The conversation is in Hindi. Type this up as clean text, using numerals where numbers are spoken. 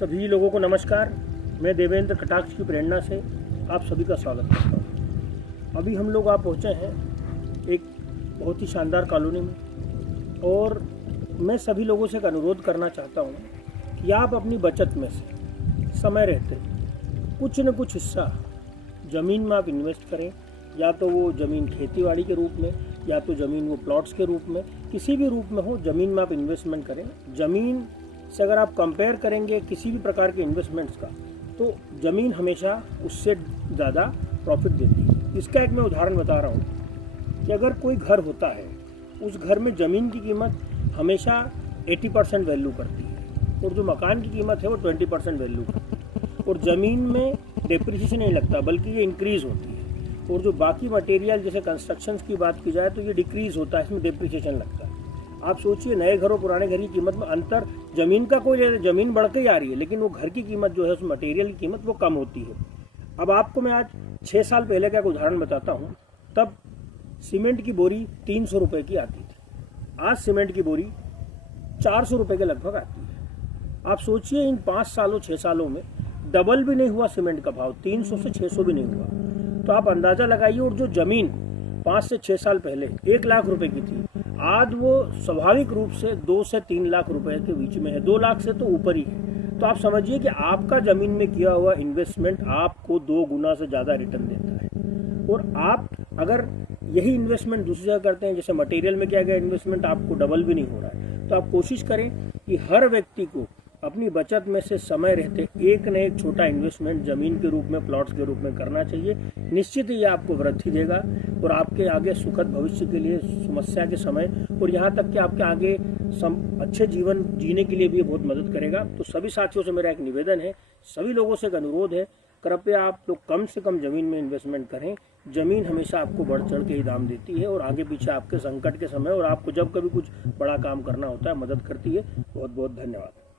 सभी लोगों को नमस्कार। मैं देवेंद्र कटाक्ष की प्रेरणा से आप सभी का स्वागत करता हूँ। अभी हम लोग आप पहुँचे हैं एक बहुत ही शानदार कॉलोनी में, और मैं सभी लोगों से एक अनुरोध करना चाहता हूँ कि आप अपनी बचत में से समय रहते कुछ न कुछ हिस्सा ज़मीन में आप इन्वेस्ट करें। या तो वो ज़मीन खेतीबाड़ी के रूप में, या तो ज़मीन वो प्लॉट्स के रूप में, किसी भी रूप में हो, ज़मीन में आप इन्वेस्टमेंट करें। ज़मीन से अगर आप कंपेयर करेंगे किसी भी प्रकार के इन्वेस्टमेंट्स का, तो ज़मीन हमेशा उससे ज़्यादा प्रॉफिट देती है। इसका एक मैं उदाहरण बता रहा हूँ कि अगर कोई घर होता है, उस घर में ज़मीन की कीमत हमेशा 80% वैल्यू करती है, और जो मकान की कीमत है वो 20% वैल्यू करती है। और ज़मीन में डेप्रिसिएशन नहीं लगता, बल्कि ये इंक्रीज़ होती है। और जो बाकी मटेरियल जैसे कंस्ट्रक्शन की बात की जाए तो ये डिक्रीज़ होता है, इसमें डेप्रिसिएशन लगता है। आप सोचिए, नए घर और पुराने घर की कीमत में अंतर ज़मीन का कोई, ज़मीन बढ़ के ही आ रही है, लेकिन वो घर की कीमत जो है, उस मटेरियल की कीमत वो कम होती है। अब आपको मैं आज 6 साल पहले का एक उदाहरण बताता हूँ। तब सीमेंट की बोरी 300 रुपये की आती थी, आज सीमेंट की बोरी 400 रुपये के लगभग आती है। आप सोचिए, इन 5 सालों 6 सालों में डबल भी नहीं हुआ सीमेंट का भाव, 300 से 600 भी नहीं हुआ। तो आप अंदाज़ा लगाइए। और जो ज़मीन 5 से 6 साल पहले 1 लाख रुपए की थी, आज वो स्वाभाविक रूप से 2 से 3 लाख रुपए के बीच में है, 2 लाख से तो ऊपर ही है। तो आप समझिए कि आपका ज़मीन में किया हुआ इन्वेस्टमेंट आपको 2 गुना से ज़्यादा रिटर्न देता है। और आप अगर यही इन्वेस्टमेंट दूसरी जगह करते हैं, जैसे मटेरियल में किया गया इन्वेस्टमेंट आपको डबल भी नहीं हो रहा है, तो आप कोशिश करें कि हर व्यक्ति को अपनी बचत में से समय रहते एक न एक छोटा इन्वेस्टमेंट ज़मीन के रूप में, प्लॉट्स के रूप में करना चाहिए। निश्चित ही ये आपको वृद्धि देगा और आपके आगे सुखद भविष्य के लिए, समस्या के समय, और यहाँ तक कि आपके आगे अच्छे जीवन जीने के लिए भी बहुत मदद करेगा। तो सभी साथियों से मेरा एक निवेदन है, सभी लोगों से एक अनुरोध है, कृपया आप लोग कम से कम ज़मीन में इन्वेस्टमेंट करें। ज़मीन हमेशा आपको बढ़ चढ़ के ही दाम देती है, और आगे पीछे आपके संकट के समय और आपको जब कभी कुछ बड़ा काम करना होता है मदद करती है। बहुत बहुत धन्यवाद।